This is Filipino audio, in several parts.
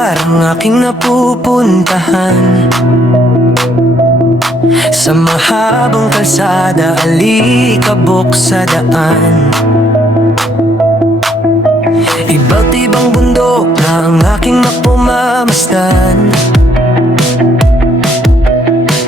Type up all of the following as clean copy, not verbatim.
lugar ang aking napupuntahan. Sa mahabang kalsada, alikabok sa daan. Iba't ibang bundok na ang aking napumamasdan.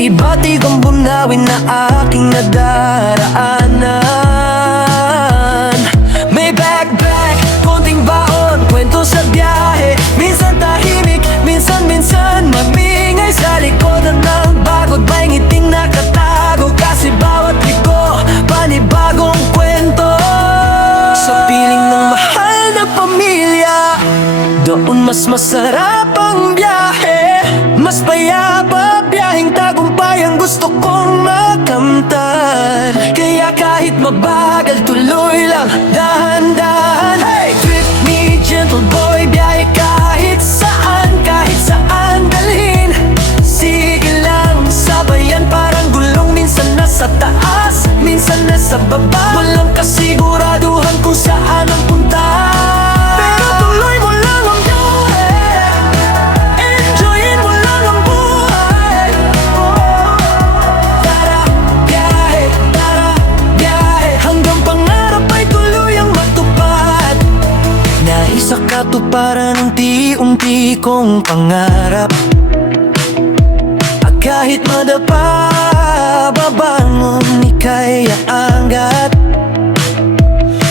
Iba't ibang bunawin na aking nadaraanan. May backpack, konting baon, kwento sa biyahe. Minsan tahimik, minsan mamingay sa likodan ng bagod. May ngiting nakatago kasi bawat liko panibagong kwento. Sa piling ng mahal na pamilya, doon mas masarap ang biyahe. Mas payapa, biyaheng tagumpay ang gusto kong makamtan. Kaya kahit mabagal, tuloy lang, dahan-dahan. Hey! Trip me, gentle boy, biyahe kahit saan dalhin. Sige lang, sabayan parang gulong. Minsan nasa taas, minsan nasa baba. Walang kasiguraduhan kung saan ang punta. Pero tuloy mo lang ang biyahe. Enjoyin mo lang ang buhay. Tara, biyahe, hanggang pangarap ay tuluyang matupad. Nais sa katuparan ng unti-unti kong pangarap. At kahit madapa, babangon, ika'y aangat.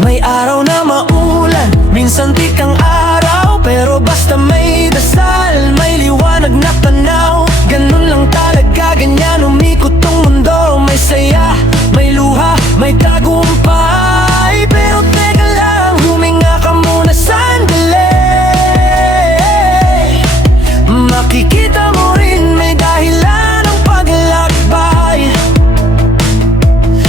May araw na maulan, minsan tikang araw. Pero basta may dasal, may liwanag na tanaw. Ganun lang talaga, ganyan umikot tong mundo. May saya, may luha, may tagumpay. Pero teka lang, huminga ka muna sandali. Makikita mo rin may dahilan ang paglalakbay.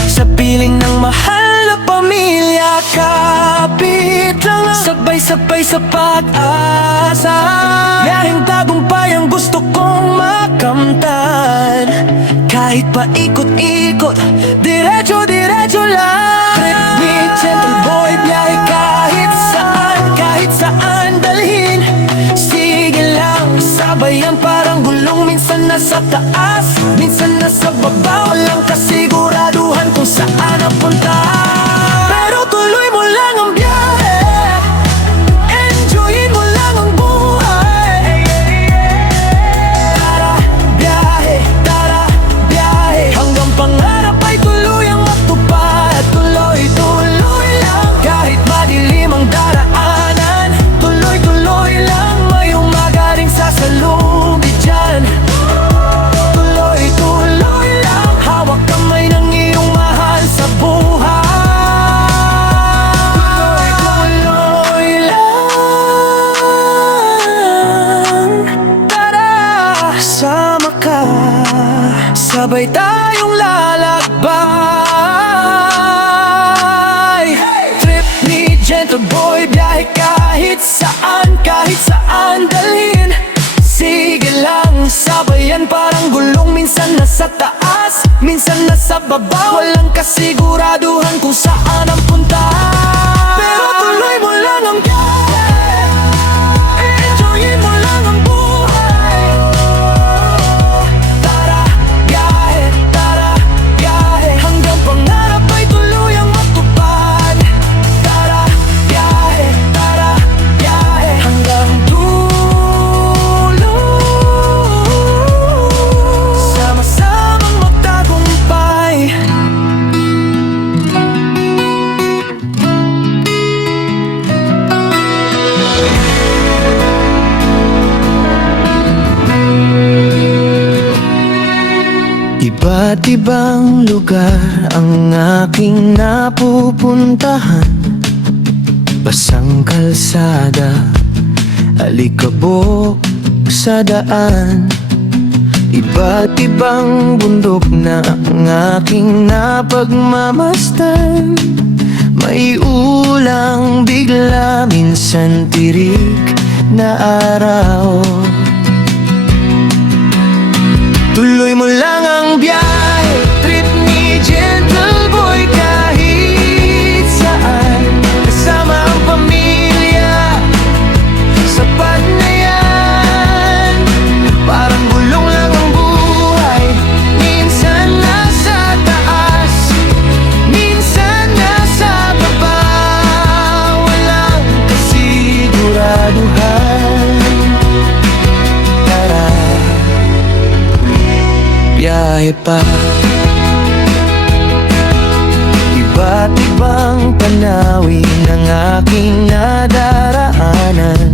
Sa piling ng mahal na pamilya, kapit lang ang sabay-sabay sa pag-asa. Biyaheng tagumpay ang gusto kong makamtan. Kahit paikot-ikot, diretso lang. Trip me, gentle boy, biyahe kahit saan dalhin. Sige lang, sabayan parang gulong. Minsan nasa taas, minsan nasa baba. Walang kasiguraduhan kung saan ang punta. Pero tuloy mo lang ang biyahe. Enjoyin mo lang ang buhay. Tara, biyahe, hanggang pangarap ay tuluyang matupad. Tuloy lang, kahit madilim ang daraanan. Tuloy lang, may umaga ring sasalubid dyan. Tuloy lang, hawak kamay ng iyong mahal sa buhay. Tuloy lang, tara, sama ka, sabay tayong lalakbay. Trip me, gentle boy, biyahe kahit saan dalhin. Sige lang, sabayan parang gulong. Minsan nasa taas, minsan nasa baba. Walang kasiguraduhan kung saan ang punta. Pero tuloy mo lang ang biyahe. Enjoyin mo lang ang buhay. Tara, biyahe, hanggang pangarap ay tuluyang matupad. Tara, biyahe, hanggang dulo. Sama-samang magtagumpay. Iba't ibang lugar ang aking napupuntahan. Basang kalsada, alikabok sa daan. Iba't ibang bundok na ang aking napagmamasdan. May ulang bigla, minsan tirik na araw. Tuloy mo lang ang biyahe, trip ni gentle boy kahit saan. Kasama ang pamilya, sapat na yan. biyahe pa. Iba't ibang tanawin ang aking nadaraanan.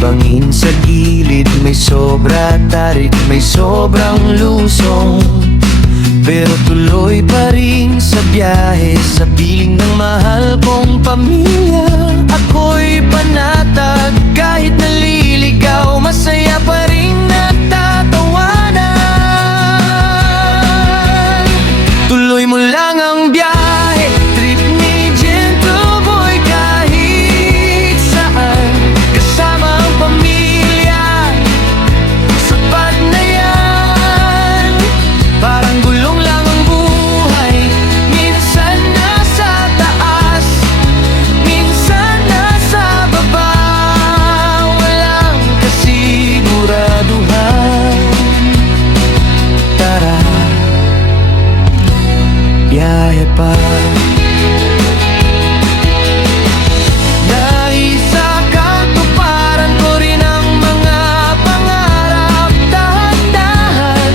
Bangin sa gilid, may sobra tarik, may sobrang lusong. Pero tuloy pa rin sa biyahe, sa piling ng mahal kong pamilya. Ako'y panatag, kahit naliligaw, masaya pa rin nagtatawanan. Tuloy mo lang ang biyahe, trip ni Gentle Boy, kahit saan, kasama ang pamilya. Sapat na yan, parang gulong lang ang buhay. Minsan nasa taas, minsan nasa baba, walang kasiguraduhan. Tara, biyahe pa. Dahil sa katuparan ko rin ang mga pangarap, dahan-dahan,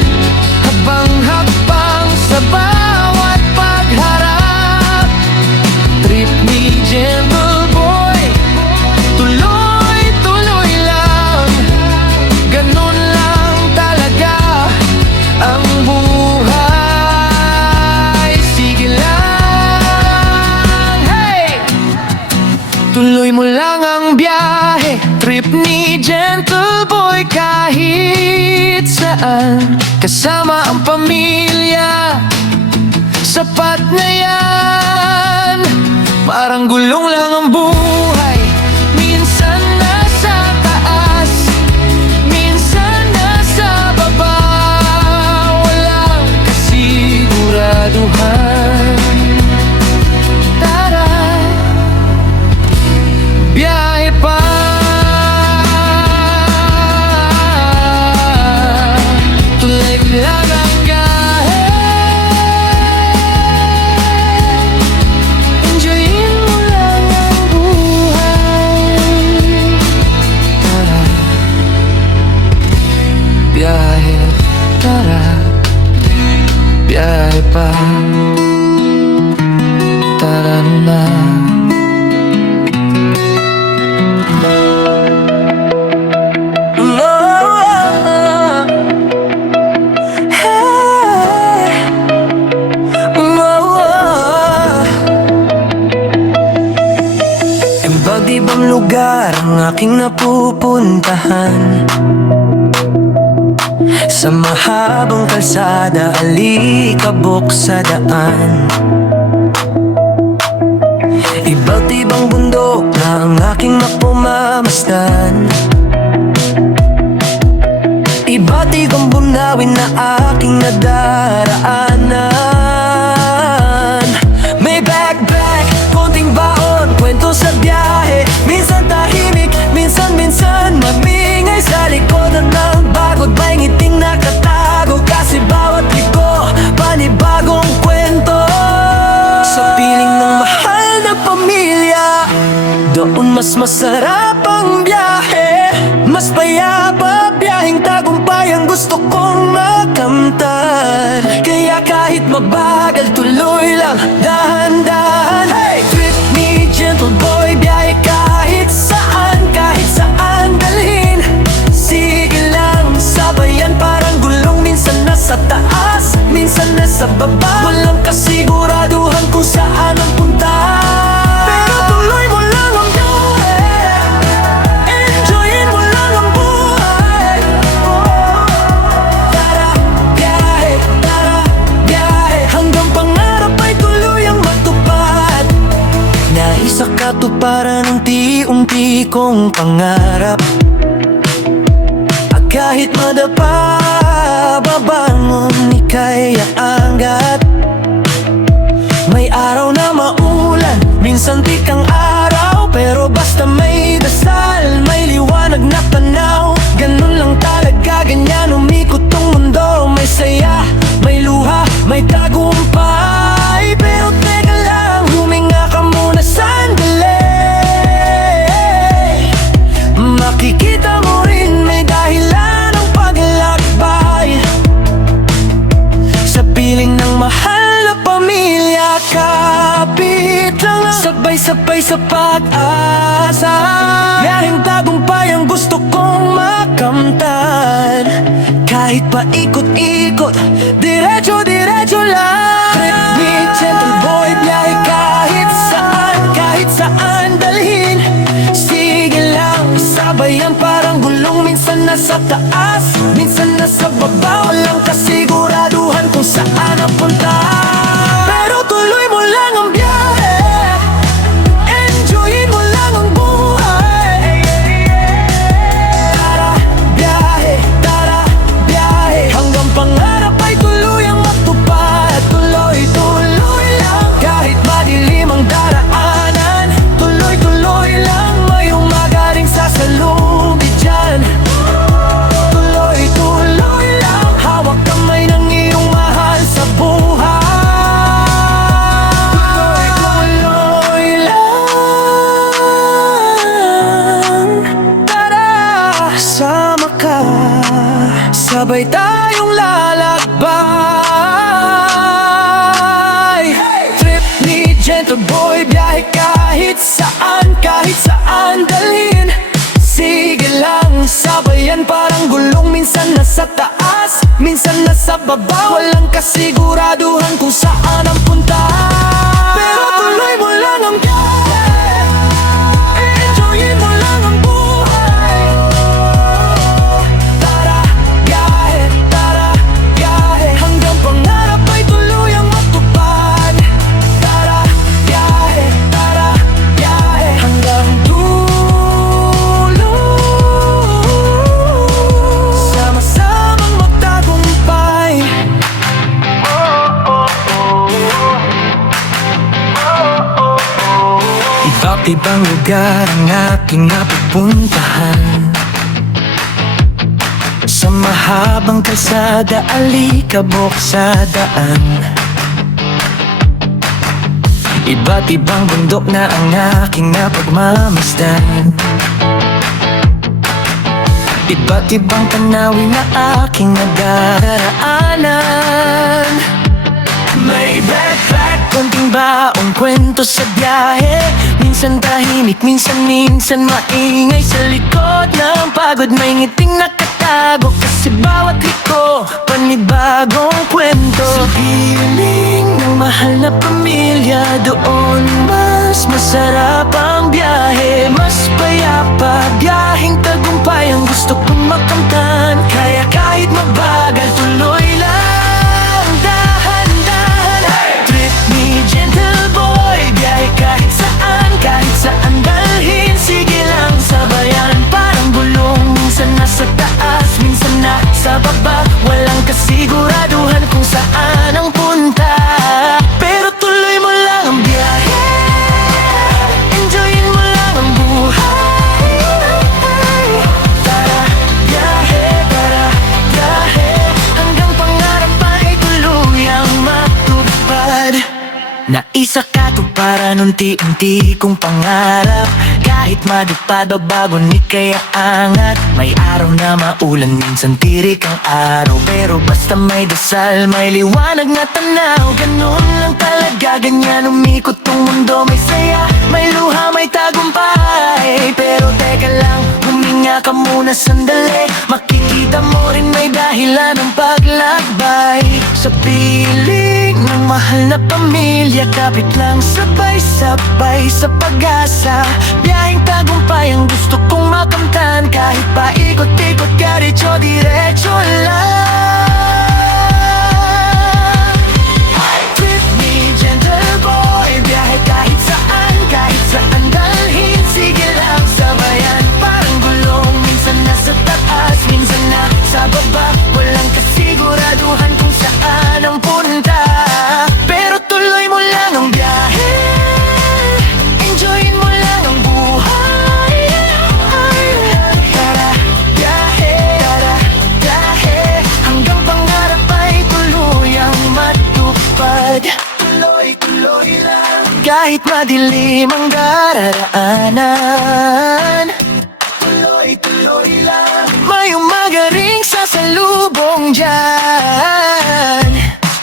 habang-habang sa bawat pagharap. Trip ni Gentle Boy, tuloy-tuloy lang, ganun lang talaga ang buhay. Sige lang, hey! Tuloy mo lang ang biyahe, trip ni Gentle Boy, kahit saan, kasama ang pamilya. Sapat na yan, parang gulong lang ang buhay. Minsan nasa taas, minsan nasa baba, walang kasiguraduhan. Tara, biyahe pa. Tuloy lang ang biyahe, enjoyin mo lang ang buhay. Tara, biyahe, tara, biyahe pa. Tara na. Iba't ibang lugar ang aking napupuntahan. Sa mahabang kalsada, alikabok sa daan. Iba't ibang bundok na ang aking napumamasdan. Iba't ibang bunawin na aking nadaraanan. May backpack, konting baon, kwento sa biyahe. Minsan tahimik, minsan mamingay sa likodan ng bago't may ngiting nakatago. Kasi bawat liko, panibagong kwento. Sa piling ng mahal na pamilya, doon mas masarap ang biyahe. Mas payapa, biyaheng tagumpay ang gusto kong makamtan. Kaya kahit mabagal, tuloy lang, dahan-dahan. Hey! Trip ni Gentle Boy, biyahe kahit saan dalhin. Sige lang, sabayan, parang gulong. Minsan nasa taas, minsan nasa baba, walang kasiguraduhan kung saan ang punta. Pero tuloy mo lang ang biyahe, enjoyin mo lang ang buhay. Tara, biyahe, hanggang pangarap ay tuluyang matupad. Nais sa katuparan unti-unti kong pangarap. At kahit madapa, babangon, ika'y aangat. May araw na maulan, minsan tikang araw, pero basta may dasal, may liwanag na tanaw. Ganun lang talaga, ganyan umikot tong mundo. May saya, may luha, may tagumpay. Pero teka lang, huminga ka muna sandali. Makikita mo rin may dahilan ang paglalakbay. sa pag-asa. Biyaheng tagumpay ang gusto kong makamtan. Kahit paikot-ikot, diretso-diretso lang. Trip ni Gentle Boy, biyahe kahit saan dalhin. Sige lang, sabayan parang gulong. Minsan nasa taas, minsan nasa baba. Walang kasiguraduhan kung saan ang punta. Pero tuloy mo lang ang biyahe, enjoyin mo lang ang buhay. Tara, biyahe, hanggang pangarap ay tuluyang matupad. Tuloy-tuloy lang, kahit madilim ang daraanan. Tuloy-tuloy lang, may umaga ring sasalubid dyan. Tuloy-tuloy lang, hawak kamay ng iyong mahal sa buhay. Tuloy-tuloy lang. Tara, sama ka, sabay tayong lalakbay. Trip ni Gentle Boy, biyahe kahit saan dalhin. Sige lang, sabayan parang gulong. Minsan nasa taas, minsan nasa baba. Walang kasiguraduhan kung saan ang punta. Pero tuloy mo lang ang biyahe, enjoyin mo lang ang buhay. Tara, biyahe, hanggang pangarap ay tuluyang matupad. Tara, biyahe, hanggang dulo. Sama-samang magtagumpay. Iba't ibang lugar ang aking napupuntahan. Sa mahabang kalsada, alikabok sa daan. Iba't ibang bundok na ang aking napagmamasdan. Iba't ibang tanawin na aking nadaraanan. May backpack, konting baong kwento sa biyahe. Minsan tahimik, minsan maingay. Sa likod ng pagod may ngiting nakatago. Kasi bawat liko, panibagong kwento. Sa piling ng mahal na pamilya, doon mas masarap ang biyahe. Mas payapa, biyaheng tagumpay ang gusto kong makamtan. Kaya kahit mabagal, tuloy lang, dahan-dahan. Trip ni Gentle Boy, biyahe kahit saan dalhin. Sige lang, sabayan parang gulong. Minsan nasa taas, minsan nasa baba. Walang kasiguraduhan kung saan ang punta. Pero tuloy mo lang ang biyahe, enjoyin mo lang ang buhay. Tara, biyahe, hanggang pangarap ay tuluyang matupad. Naisa katuparan, unti-unti kong pangarap. Kahit madupad o bago ni kaya angat. May araw na maulan, minsan tirik ang araw. Pero basta may dasal, may liwanag na tanaw. Ganun lang talaga, ganyan umikot tong mundo. May saya, may luha, may tagumpay. Pero teka lang, huminga ka muna sandali. Makikita mo rin may dahilan ng paglakbay. Sa piling ng mahal na pamilya, kapit lang sabay-sabay sa pag-asa. Biyaheng tagumpay ang gusto kong makamtan. Kahit pa ikot-ikot, diretso lang. Trip ni Gentle Boy, biyahe kahit saan dalhin. Sige lang, sabayan parang gulong. Minsan nasa taas, minsan nasa baba. Walang kasiguraduhan kung saan ang punta. Pero tuloy mo lang ang biyahe, enjoyin mo lang ang buhay. Tara, biyahe, hanggang pangarap ay tuluyang matupad. Tuloy-tuloy lang, kahit madilim ang daraanan. Tuloy-tuloy lang, may umaga ring sasalubong dyan.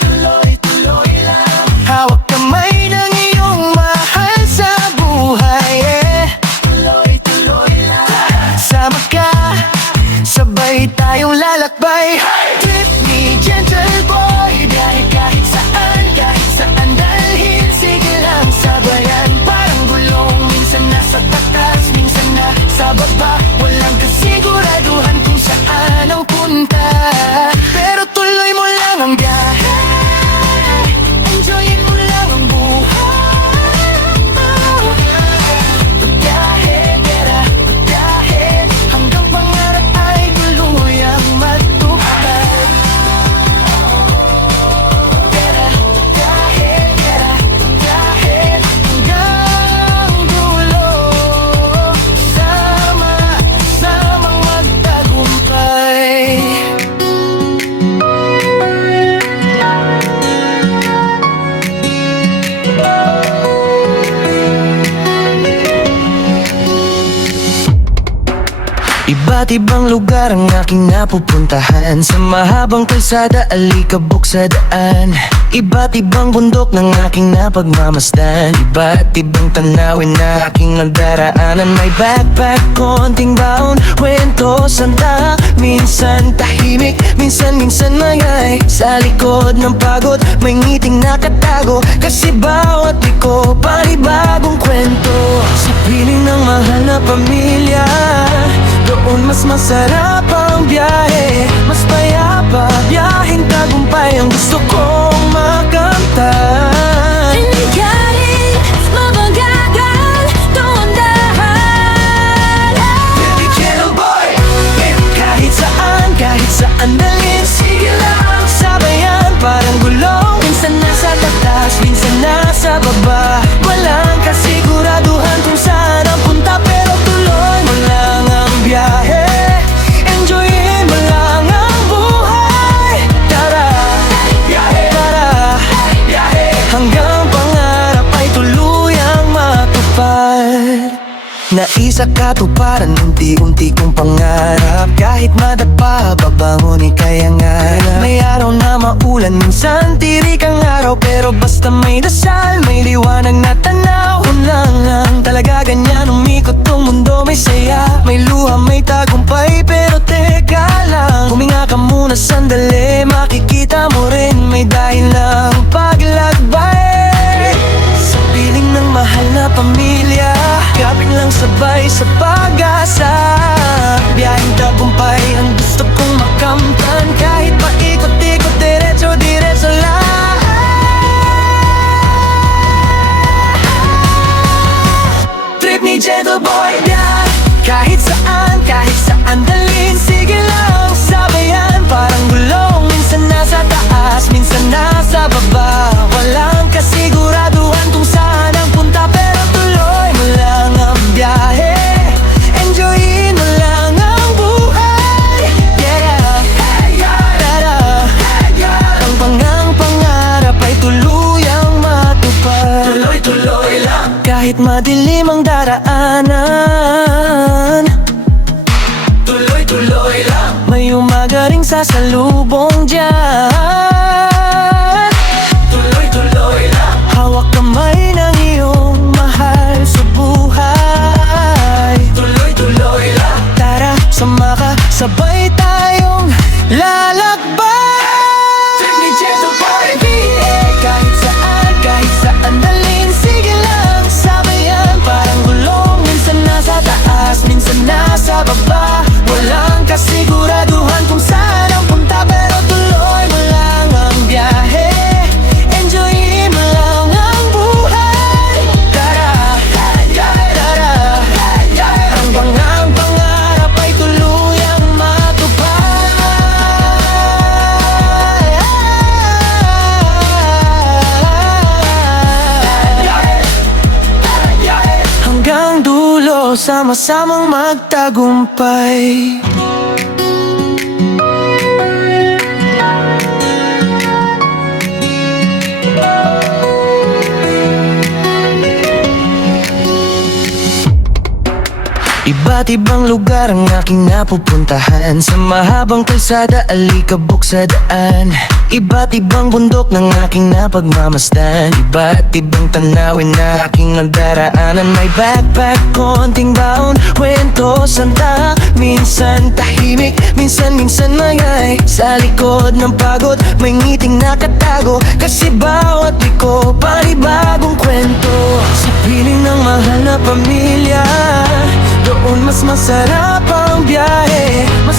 Tuloy-tuloy lang, hawak kamay ng iyong mahal sa buhay. sabay tayong lalakbay. Trip ni Gentle Boy, biyahe kahit saan dalhin. Sige lang sabayan, parang gulong. Minsan nasa tatas, minsan nasa baba. Walang kasiguraduhan kung saan ang punta, pero tuloy mo lang ang biyahe. Enjoyin mo lang ang buhay. Pagbiyahe, pera, pagbiyahe, hanggang pangarap ay tuluyang matupad. Pera, pagbiyahe, pera, pagbiyahe, hanggang dulo. Sama-samang magtagumpay. Iba't ibang lugar ang aking napupuntahan. Sa mahabang kalsada, alikabok sa daan. Iba't ibang bundok ng aking napagmamasdan. Iba't ibang tanawin na aking nagdaraanan. May backpack, konting baon, kwento, santa. Minsan tahimik, minsan mayay. Sa likod ng pagod, may ngiting nakatago. Kasi bawat liko, panibagong kwento. Sa piling ng mahal na pamilya, doon mas masarap ang biyahe. Mas payapa, biyaheng tagumpay ang gusto kong makamtan. Pinigaling, mabagagan, doon dahan. Baby Gentle Boy, kahit saan dalhin. Sige lang, sabayan, parang gulong. Minsan nasa tatas, minsan nasa baba. Walang kasiguraduhan kung saan ang punta, pero tuloy mo lang ang biyahe. Enjoyin mo lang ang buhay. Tara, hanggang pangarap ay tuluyang matupad. Naisa katuparan, unti-unti kong pangarap. Kahit madapa, babangon ika'y angarap. May araw na maulan, minsan tirik ang araw. Pero basta may dasal, may liwanag na tanaw. Kung lang talaga ganyan umikot tong mundo, may saya, may luha, may tagumpay. Pero teka lang, huminga ka muna sandali. Makikita mo rin may dahilang paglakbay. Sa piling ng mahal na pamilya, kapit lang sabay sa pag-asa. Biyaheng tagumpay ang gusto kong makamtan. Kahit paikot-ikot, diretso lang. Trip ni Gentle Boy, biyahe kahit saan dalhin. Sige lang, sabayan, parang gulong. Minsan nasa taas, minsan nasa baba. Walang kasiguraduhan kung saan ang punta, pero tuloy mo lang ang biyahe. Enjoyin mo lang ang buhay. Tara, ang pangarap ay tuluyang matupad. Tuloy lang, kahit madilim ang daraanan. Tuloy lang, may umaga ring sasalubong dyan. Tuloy lang, hawak kamay ng iyong mahal sa buhay. Tuloy lang, tara, sama ka, sabay tayong lalakbay. Trip ni Gentle Boy, kahit saan dalhin. Sige lang, sabayan, parang gulong. Minsan nasa taas, minsan nasa baba. Walang kasiguraduhan kung saan ang punta, pero tuloy mo lang ang biyahe. Enjoyin mo lang ang buhay. Tara, ang pangarap ay tuluyang matupad. Hanggang dulo, sama-samang magtagumpay. Iba't ibang lugar ang aking napupuntahan, sa mahabang kalsada, alikabok sa daan. Iba't ibang bundok ng aking napagmamasdan, iba't ibang tanawin na aking nagdaraanan. May backpack, konting baon, kwento, santa. Minsan tahimik, minsan mayay. Sa likod ng pagod, may ngiting nakatago, kasi bawat liko, panibagong kwento. Sa piling ng mahal na pamilya, doon mas masarap ang biyahe. Mas